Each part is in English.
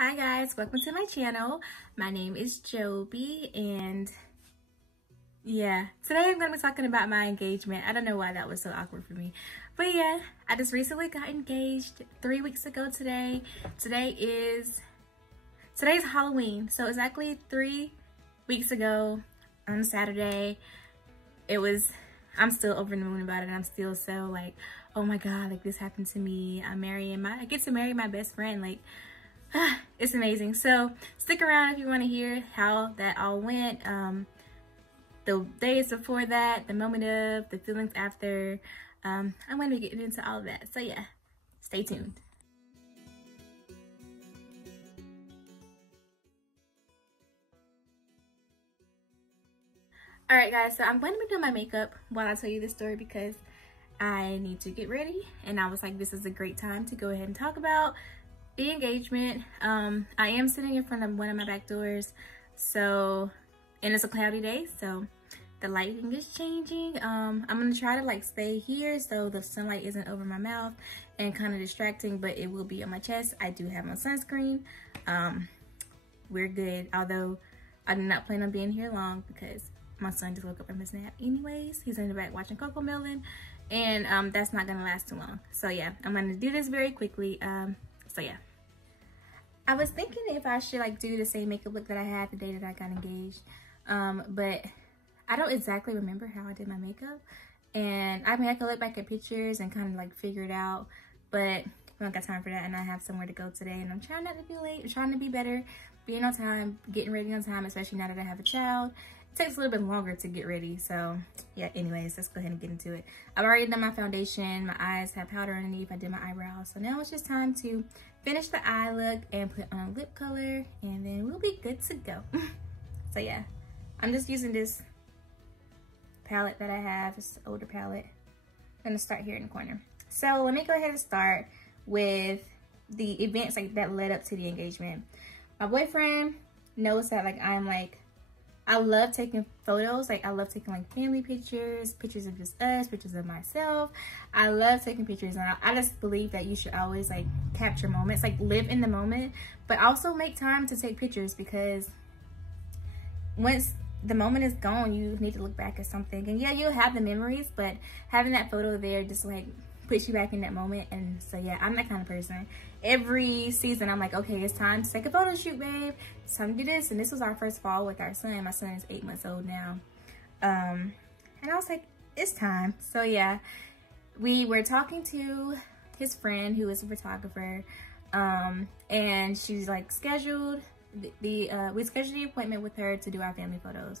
Hi guys, welcome to my channel. My name is Joby and yeah, today I'm going to be talking about my engagement. I don't know why that was so awkward for me. But yeah, I just recently got engaged 3 weeks ago today. Today's Halloween. So exactly 3 weeks ago on Saturday, I'm still over the moon about it. I'm still so like, oh my God, like this happened to me. I get to marry my best friend. Like, it's amazing. So stick around if you want to hear how that all went, the days before that, the moment of, the feelings after. I'm going to be getting into all of that, so yeah, stay tuned. All right guys, so I'm going to be doing my makeup while I tell you this story because I need to get ready, and I was like, this is a great time to go ahead and talk about the engagement. I am sitting in front of one of my back doors, and it's a cloudy day, so the lighting is changing. I'm gonna try to like stay here so the sunlight isn't over my mouth and kind of distracting, but it will be on my chest. I do have my sunscreen. We're good, although I did not plan on being here long because my son just woke up from his nap anyways. He's in the back watching Coco Melon, and that's not gonna last too long. So yeah, I'm gonna do this very quickly. So yeah, I was thinking if I should like do the same makeup look that I had the day that I got engaged, but I don't exactly remember how I did my makeup, and I mean I could look back at pictures and kind of like figure it out, but we don't got time for that, and I have somewhere to go today, and I'm trying not to be late. I'm trying to be better, being on time, getting ready on time, especially now that I have a child. It takes a little bit longer to get ready, so yeah, anyways, let's go ahead and get into it. I've already done my foundation, my eyes have powder underneath, I did my eyebrows, so now it's just time to finish the eye look and put on lip color, and then we'll be good to go. So yeah, I'm just using this palette that I have. It's an older palette. I'm gonna start here in the corner. So let me go ahead and start with the events like that led up to the engagement. My boyfriend knows that like I love taking photos. Like I love taking like family pictures, pictures of just us, pictures of myself. I love taking pictures, and I just believe that you should always like capture moments, like live in the moment, but also make time to take pictures, because once the moment is gone, you need to look back at something. And yeah, you'll have the memories, but having that photo there just like puts you back in that moment. And so yeah, I'm that kind of person. Every season I'm like, okay, it's time to take a photo shoot, babe. It's time to do this. And this was our first fall with our son. My son is 8 months old now. And I was like, it's time. So yeah, we were talking to his friend who is a photographer, and she's like scheduled we scheduled the appointment with her to do our family photos.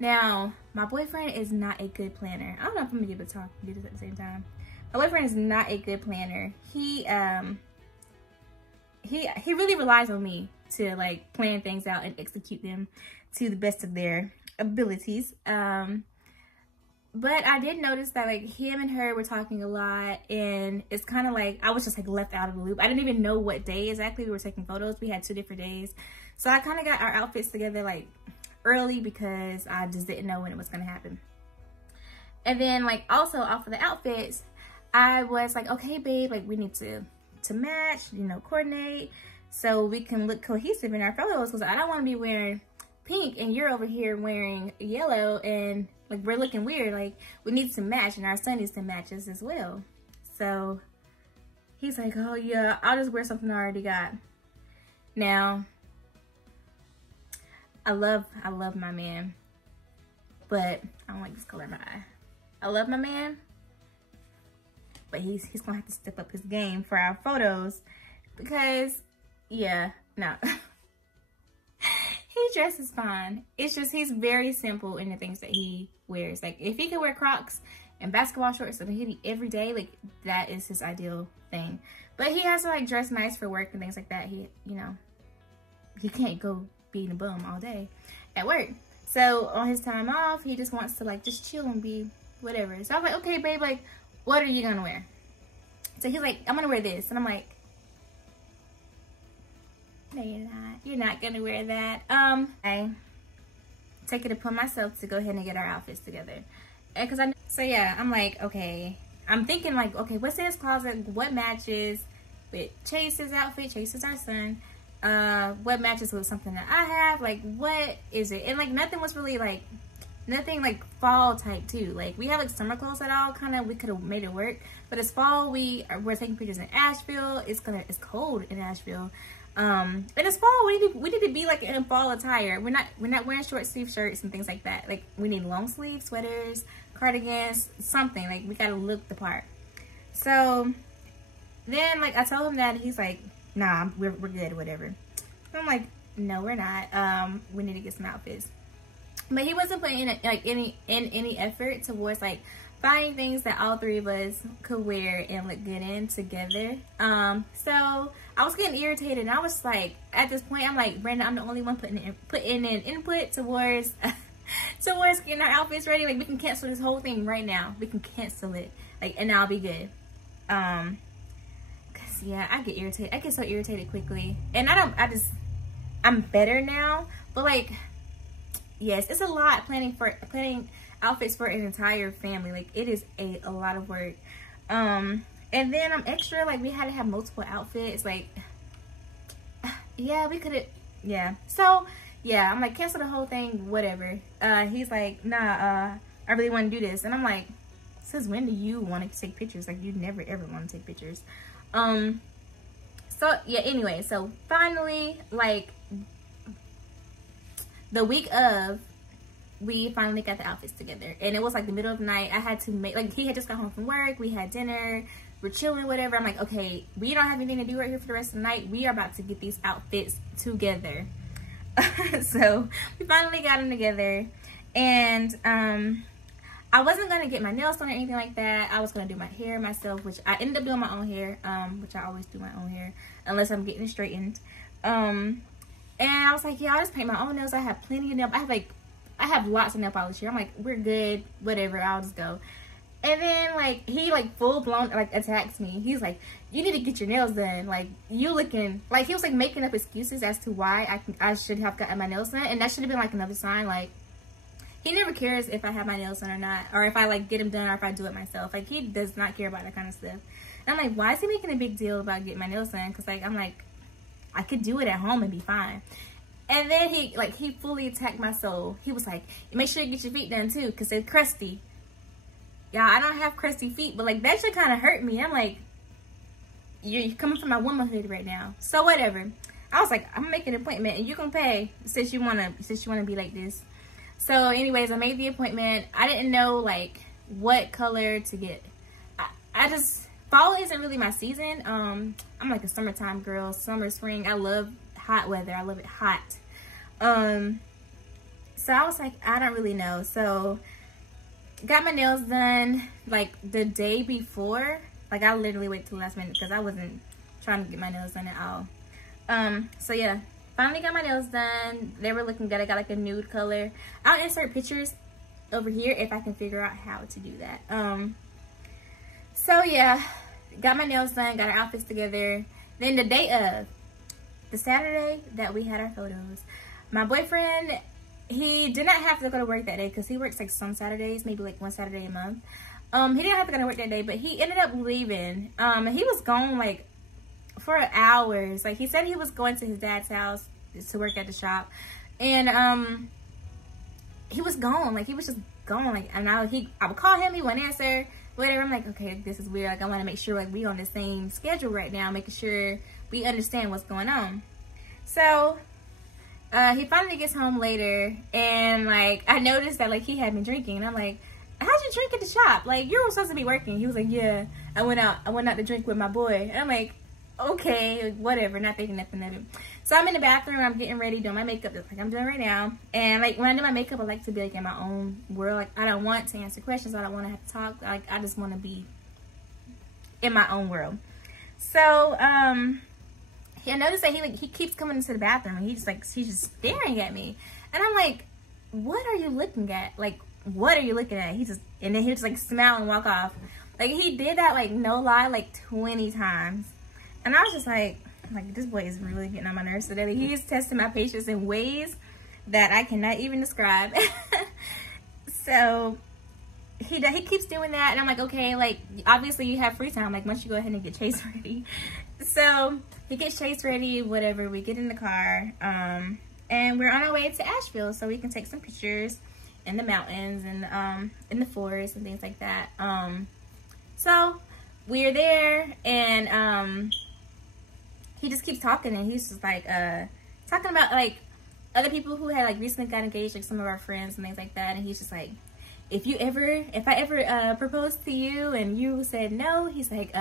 Now, my boyfriend is not a good planner. I don't know if I'm gonna be able to talk and do this at the same time. My boyfriend is not a good planner. He really relies on me to like plan things out and execute them to the best of their abilities. But I did notice that like him and her were talking a lot, and it's kind of like I was just like left out of the loop. I didn't even know what day exactly we were taking photos. We had 2 different days. So I kind of got our outfits together like early because I just didn't know when it was going to happen. And then like also off of the outfits, I was like, okay, babe, like we need to match, you know, coordinate so we can look cohesive in our photos, because I don't want to be wearing pink and you're over here wearing yellow and like we're looking weird. Like we need to match, and our son needs to match us as well. So he's like, oh yeah, I'll just wear something I already got. Now I love my man, but I don't like this color in my eye. I love my man, but he's gonna have to step up his game for our photos, because yeah, no. He dresses fine. It's just he's very simple in the things that he wears. Like if he could wear Crocs and basketball shorts and a hoodie every day, like that is his ideal thing. But he has to like dress nice for work and things like that. He, you know, he can't go being a bum all day at work. So on his time off, he just wants to like just chill and be whatever. So I'm like, okay, babe, like what are you gonna wear? So he's like, I'm gonna wear this, and I'm like, no, you're not. You're not gonna wear that. I take it upon myself to go ahead and get our outfits together. And so yeah, I'm like, okay. I'm thinking like, okay, what's in his closet? What matches with Chase's outfit? Chase is our son. what matches with something that I have, like what is it? And like nothing was really like, nothing like fall type too. Like we have like summer clothes at all, kind of, we could have made it work, but it's fall. We're taking pictures in Asheville. It's cold in Asheville. And it's fall. We need to be like in fall attire. We're not wearing short sleeve shirts and things like that. Like we need long sleeve sweaters, cardigans, something. Like we gotta look the part. So then like I told him that, and he's like, nah, we're good, whatever. So I'm like, no, we're not. We need to get some outfits. But he wasn't putting in like any effort towards like finding things that all three of us could wear and look good in together. So I was getting irritated, and I was like, at this point, I'm like, Brenda, I'm the only one putting in input towards towards getting our outfits ready. Like we can cancel this whole thing right now. We can cancel it, like, and I'll be good. Cause yeah, I get irritated. I get so irritated quickly, and I'm better now, but like, yes, it's a lot planning outfits for an entire family. Like it is a lot of work. And then I'm extra, like we had to have multiple outfits. Like, yeah, we could have, yeah. So yeah, I'm like, cancel the whole thing, whatever. He's like, nah, I really want to do this. And I'm like, since when do you want to take pictures? Like you never ever want to take pictures. So yeah, anyway, so finally, like the week of, we finally got the outfits together, and it was like the middle of the night. I had to make, like, he had just got home from work, we had dinner, we're chilling, whatever. I'm like, okay, we don't have anything to do right here for the rest of the night. We are about to get these outfits together. So we finally got them together, and I wasn't gonna get my nails done or anything like that. I was gonna do my hair myself, which I ended up doing my own hair, which I always do my own hair unless I'm getting it straightened. And I was like, yeah, I'll just paint my own nails. I have plenty of nail. I have lots of nail polish here. I'm like, we're good, whatever, I'll just go. And then like he like full blown like attacks me. He's like, you need to get your nails done. Like you looking like, he was like making up excuses as to why I should have gotten my nails done, and that should have been like another sign. Like he never cares if I have my nails done or not, or if I like get them done, or if I do it myself. Like he does not care about that kind of stuff. And I'm like, why is he making a big deal about getting my nails done? Because like I'm like, I could do it at home and be fine. And then he fully attacked my soul. He was like, make sure you get your feet done too, because they're crusty. Yeah, I don't have crusty feet, but like that should kind of hurt me. I'm like, you're coming from my womanhood right now. So whatever. I was like, I'm making an appointment and you can pay since you wanna be like this. So anyways, I made the appointment. I didn't know like what color to get. I just, fall isn't really my season. I'm like a summertime girl, summer, spring. I love hot weather. I love it hot. So I was like, I don't really know. So got my nails done like the day before. Like I literally waited till the last minute because I wasn't trying to get my nails done at all. So yeah, finally got my nails done. They were looking good. I got like a nude color. I'll insert pictures over here if I can figure out how to do that. So yeah, got my nails done, got our outfits together. Then the day of, the Saturday that we had our photos, my boyfriend, he did not have to go to work that day because he works like some Saturdays, maybe like one Saturday a month. He didn't have to go to work that day, but he ended up leaving. He was gone like for hours. Like he said he was going to his dad's house to work at the shop, and he was gone. Like he was just gone. Like, and I would call him, he wouldn't answer. Whatever. I'm like, okay, this is weird. Like I want to make sure like we on the same schedule right now, making sure we understand what's going on. So he finally gets home later, and like I noticed that like he had been drinking, and I'm like, how'd you drink at the shop? Like you were supposed to be working. He was like, yeah, I went out to drink with my boy. And I'm like, okay, whatever, not thinking nothing of it. So I'm in the bathroom, I'm getting ready, doing my makeup just like I'm doing right now. And like when I do my makeup, I like to be like in my own world. Like I don't want to answer questions, I don't want to have to talk. Like I just want to be in my own world. So I noticed that he keeps coming into the bathroom, and he's just staring at me. And I'm like, what are you looking at? Like, what are you looking at? And then he'll just like smile and walk off. Like he did that, like no lie, like 20 times. And I was just like this boy is really getting on my nerves today. Like, he's testing my patience in ways that I cannot even describe. So he keeps doing that, and I'm like, okay, like obviously you have free time. Like, once you go ahead and get Chase ready. So he gets Chase ready, whatever. We get in the car, and we're on our way to Asheville so we can take some pictures in the mountains and in the forest and things like that. So we're there, and he just keeps talking, and he's just like talking about like other people who had like recently got engaged, like some of our friends and things like that. And he's just like, if I ever proposed to you and you said no, he's like,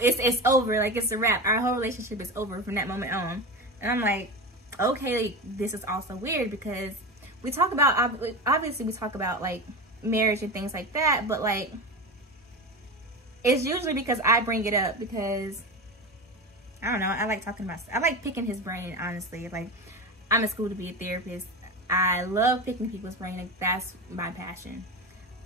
it's over, like it's a wrap. Our whole relationship is over from that moment on. And I'm like, okay, like, this is also weird because we talk about, obviously we talk about like marriage and things like that, but like it's usually because I bring it up because I don't know, I like talking about, I like picking his brain, honestly. Like, I'm in school to be a therapist. I love picking people's brain. Like, that's my passion.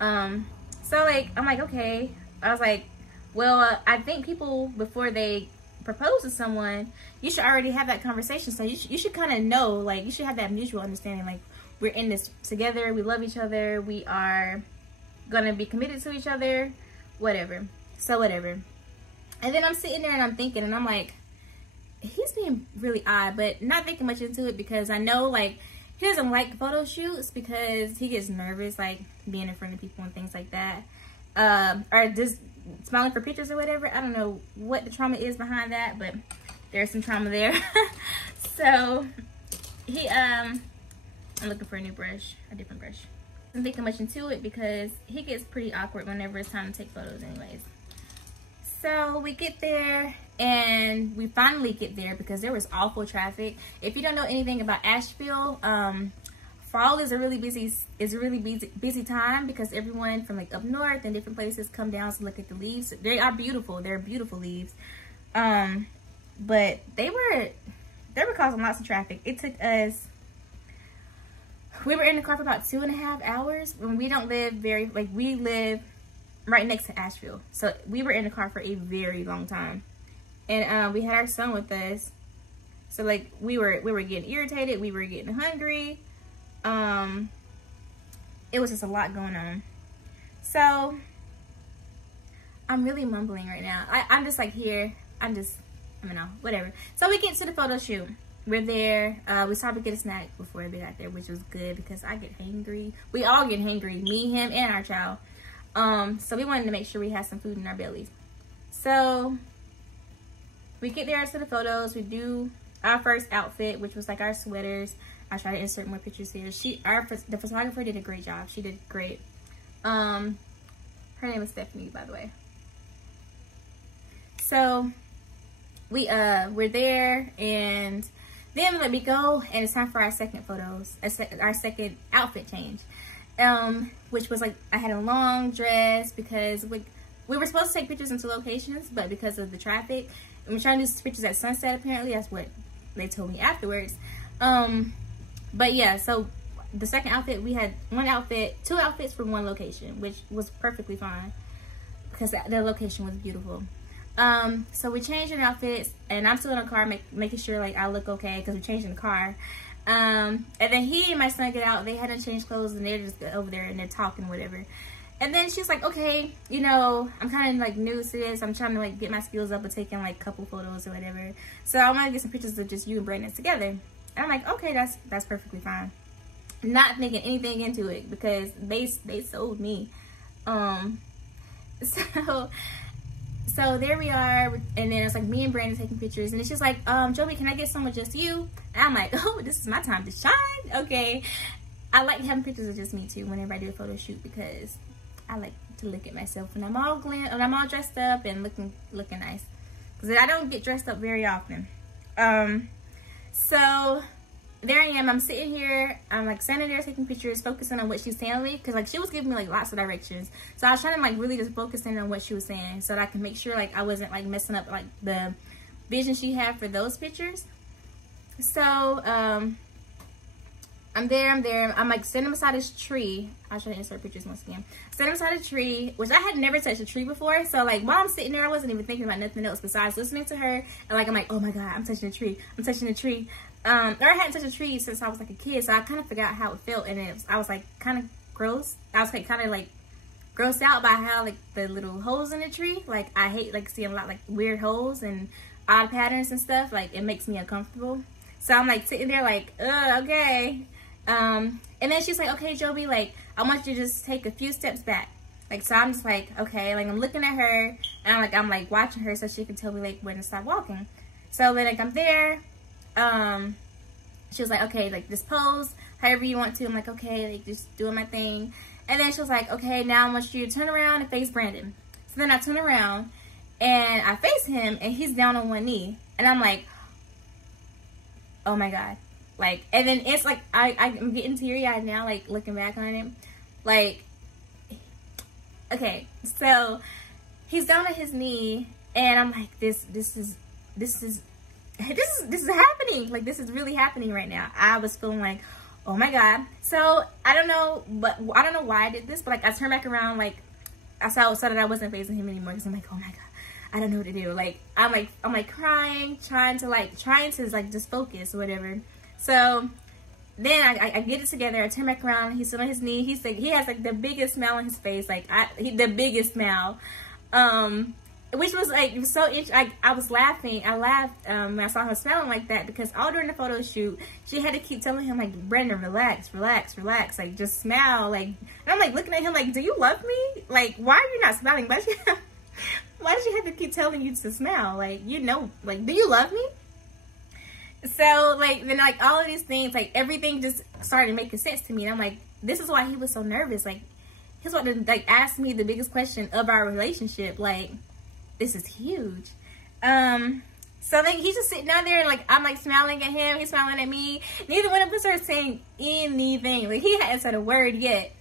So like, I'm like, okay. I was like, well, I think people, before they propose to someone, you should already have that conversation. So you should kind of know, like, you should have that mutual understanding. Like, we're in this together. We love each other. We are going to be committed to each other. Whatever. So whatever. And then I'm sitting there and I'm thinking, and I'm like, he's being really odd, but not thinking much into it because I know, like, he doesn't like photo shoots because he gets nervous, like, being in front of people and things like that. Or just smiling for pictures or whatever. I don't know what the trauma is behind that, but there's some trauma there. So, I'm looking for a new brush, a different brush. I'm thinking much into it because he gets pretty awkward whenever it's time to take photos anyways. So we get there, and we finally get there because there was awful traffic. If you don't know anything about Asheville, fall is a really busy time because everyone from like up north and different places come down to look at the leaves. They are beautiful. They're beautiful leaves. But they were causing lots of traffic. It took us, we were in the car for about 2.5 hours. When we don't live very, like, we live right next to Asheville. So we were in the car for a very long time. And we had our son with us. So like we were getting irritated, we were getting hungry. It was just a lot going on. So I'm really mumbling right now. I'm just like here. I don't know, whatever. So we get to the photo shoot. We're there. We stopped to get a snack before they got there, which was good because I get hangry. We all get hangry, me, him, and our child. So we wanted to make sure we had some food in our bellies. So we get there to the photos. We do our first outfit, which was like our sweaters. I try to insert more pictures here. The photographer did a great job. She did great. Her name is Stephanie, by the way. So we're there, and then let me go, and it's time for our second photos, our second outfit change. Which was like, I had a long dress because we were supposed to take pictures into locations, but because of the traffic, and we're trying to do pictures at sunset, apparently. That's what they told me afterwards. But yeah, so the second outfit, we had two outfits for one location, which was perfectly fine because the location was beautiful. So we changed our outfits, and I'm still in the car making sure like I look okay because we're changing the car. And then he and my son get out. They hadn't changed clothes, and they're just over there and they're talking, whatever. And then she's like, okay, you know, I'm kind of like new to this. I'm trying to like get my skills up and taking like a couple photos or whatever. So I want to get some pictures of just you and Brandon together. And I'm like, okay, that's perfectly fine. Not thinking anything into it because they sold me. So there we are, and then it's like me and Brandon taking pictures, and it's just like, Joby, can I get some with just you? And I'm like, oh, this is my time to shine. Okay. I like having pictures of just me too whenever I do a photo shoot because I like to look at myself when I'm all dressed up and looking nice. Because I don't get dressed up very often. So there I am. I'm sitting here. I'm like standing there taking pictures, focusing on what she's telling me. Because like she was giving me like lots of directions. So I was trying to like really just focus in on what she was saying so that I can make sure like I wasn't like messing up like the vision she had for those pictures. So I'm there. I'm like standing beside this tree. I'll try to insert pictures once again. Standing beside a tree, which I had never touched a tree before. So like while I'm sitting there, I wasn't even thinking about nothing else besides listening to her. And like I'm like, oh my God, I'm touching a tree. I'm touching a tree. Or I hadn't touched a tree since I was like a kid, so I kind of forgot how it felt, and I was like kind of gross. I was like kind of like grossed out by how like the little holes in the tree. Like I hate like seeing a lot like weird holes and odd patterns and stuff. Like it makes me uncomfortable. So I'm like sitting there like, okay. And then she's like, okay, Joby, like I want you to just take a few steps back. Like, so I'm just like, okay, like I'm looking at her and I'm like watching her so she can tell me like when to stop walking. So then like I'm there, she was like, okay, like this pose, however you want to. I'm like, okay, like just doing my thing. And then she was like, okay, now I want you to turn around and face Brandon. So then I turn around and I face him and he's down on one knee. And I'm like, oh my God. Like, and then it's like, I'm getting teary-eyed now, like looking back on it. Like, okay, so he's down on his knee and I'm like, this is happening. Like, this is really happening right now. I was feeling like, oh my God. So I don't know why I did this, but like I turned back around, like I saw so that I wasn't facing him anymore because I'm like, oh my God, I don't know what to do. Like I'm like crying, trying to just focus or whatever. So then I get it together. I turn back around. He's still on his knee. He's like, he has like the biggest smile on his face, like the biggest smile. Which was like, it was so interesting. I was laughing. I laughed when I saw her smiling like that because all during the photo shoot, she had to keep telling him like, Brendan, relax, relax, relax. Like, just smile. Like, and I'm like looking at him like, do you love me? Like, why are you not smiling? Why does she have to keep telling you to smile? Like, you know, like, do you love me? So like, then like all of these things, like everything just started making sense to me. And I'm like, this is why he was so nervous. Like, he's about to like ask me the biggest question of our relationship. Like, this is huge. So then he's just sitting down there and like I'm like smiling at him, he's smiling at me. Neither one of us are saying anything. Like, he hadn't said a word yet.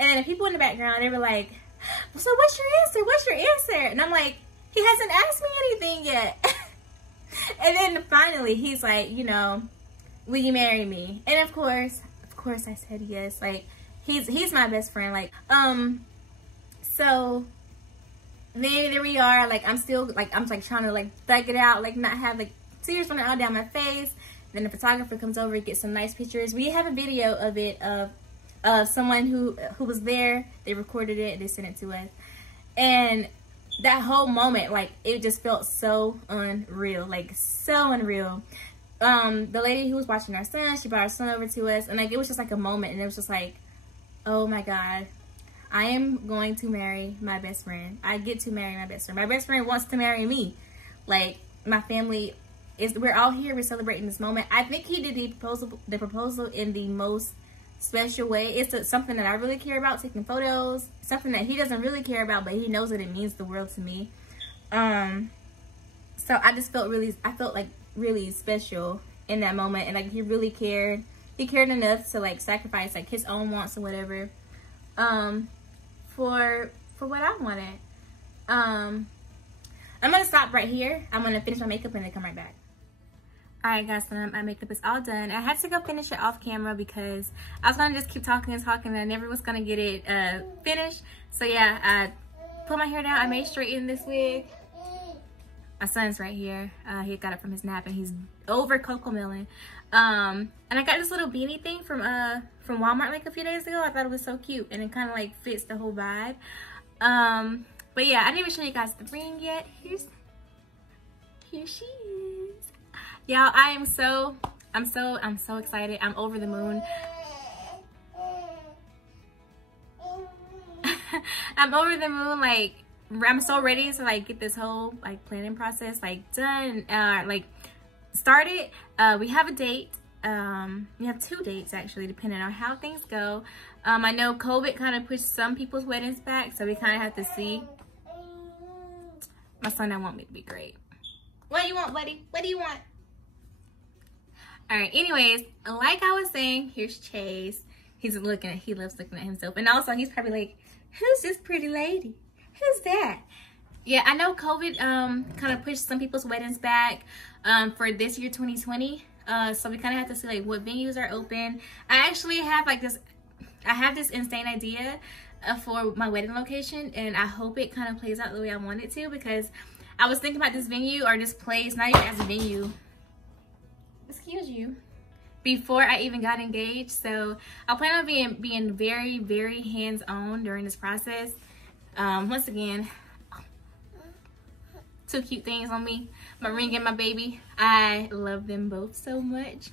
And then the people in the background, they were like, so what's your answer? What's your answer? And I'm like, he hasn't asked me anything yet. And then finally he's like, you know, will you marry me? And of course I said yes. Like, he's my best friend. Like, so then there we are. Like, I'm like trying to like thug it out, like not have like tears running all down my face. Then the photographer comes over, gets some nice pictures. We have a video of it of someone who was there. They recorded it, they sent it to us. And that whole moment, like, it just felt so unreal, like so unreal. The lady who was watching our son, she brought our son over to us, and like it was just like a moment, and it was just like, oh my God, I am going to marry my best friend. I get to marry my best friend. My best friend wants to marry me. Like, my family we're all here, we're celebrating this moment. I think he did the proposal in the most special way. It's something that I really care about, taking photos, something that he doesn't really care about, but he knows that it means the world to me. So I just felt like really special in that moment, and like he really cared. He cared enough to like sacrifice like his own wants or whatever for what I wanted. I'm gonna stop right here. I'm gonna finish my makeup and then come right back. Alright guys, so my makeup is all done. I had to go finish it off camera because I was gonna just keep talking and talking and I never was gonna get it finished. So yeah, I put my hair down. I made straighten this wig. My son's right here. He got it from his nap and he's over Coco Melon. And I got this little beanie thing from Walmart like a few days ago. I thought it was so cute and it kind of like fits the whole vibe. But yeah, I didn't even show you guys the ring yet. Here she is. Y'all, I'm so excited. I'm over the moon. I'm over the moon. Like, I'm so ready to like get this whole like planning process like done, like started. We have a date. We have 2 dates actually, depending on how things go. I know COVID kind of pushed some people's weddings back, so we kind of have to see. My son don't want me to be great. What do you want, buddy? What do you want? All right, anyways, like I was saying, here's Chase. He loves looking at himself. And also he's probably like, who's this pretty lady? Who's that? Yeah, I know COVID kind of pushed some people's weddings back for this year, 2020. So we kind of have to see like what venues are open. I actually have like this, I have this insane idea for my wedding location, and I hope it kind of plays out the way I want it to, because I was thinking about this venue or this place, not even as a venue, excuse you, before I even got engaged. So I plan on being very, very hands-on during this process. Once again, two cute things on me, my ring and my baby. I love them both so much.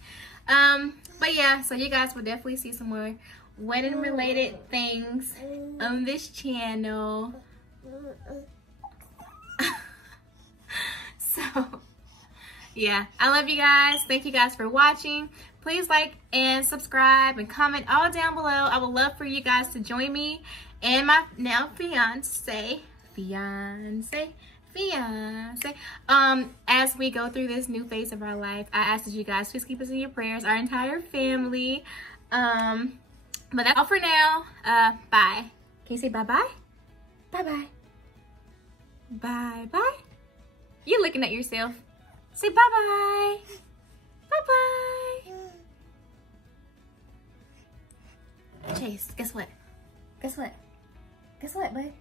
But yeah, so you guys will definitely see some more wedding related things on this channel. So yeah, I love you guys. Thank you guys for watching. Please like and subscribe and comment all down below. I would love for you guys to join me and my now fiance as we go through this new phase of our life. I ask that you guys please keep us in your prayers, our entire family. But that's all for now. Bye. Can you say bye-bye? Bye-bye. Bye-bye. You're looking at yourself. Say bye-bye. Bye-bye. Chase, guess what? Guess what? Guess what, bud?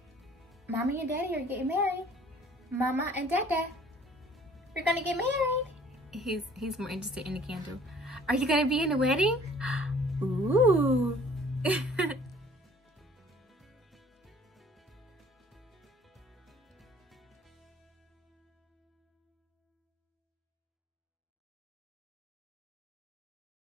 Mommy and Daddy are getting married. Mama and Dada, we're gonna get married. He's more interested in the candle. Are you gonna be in the wedding?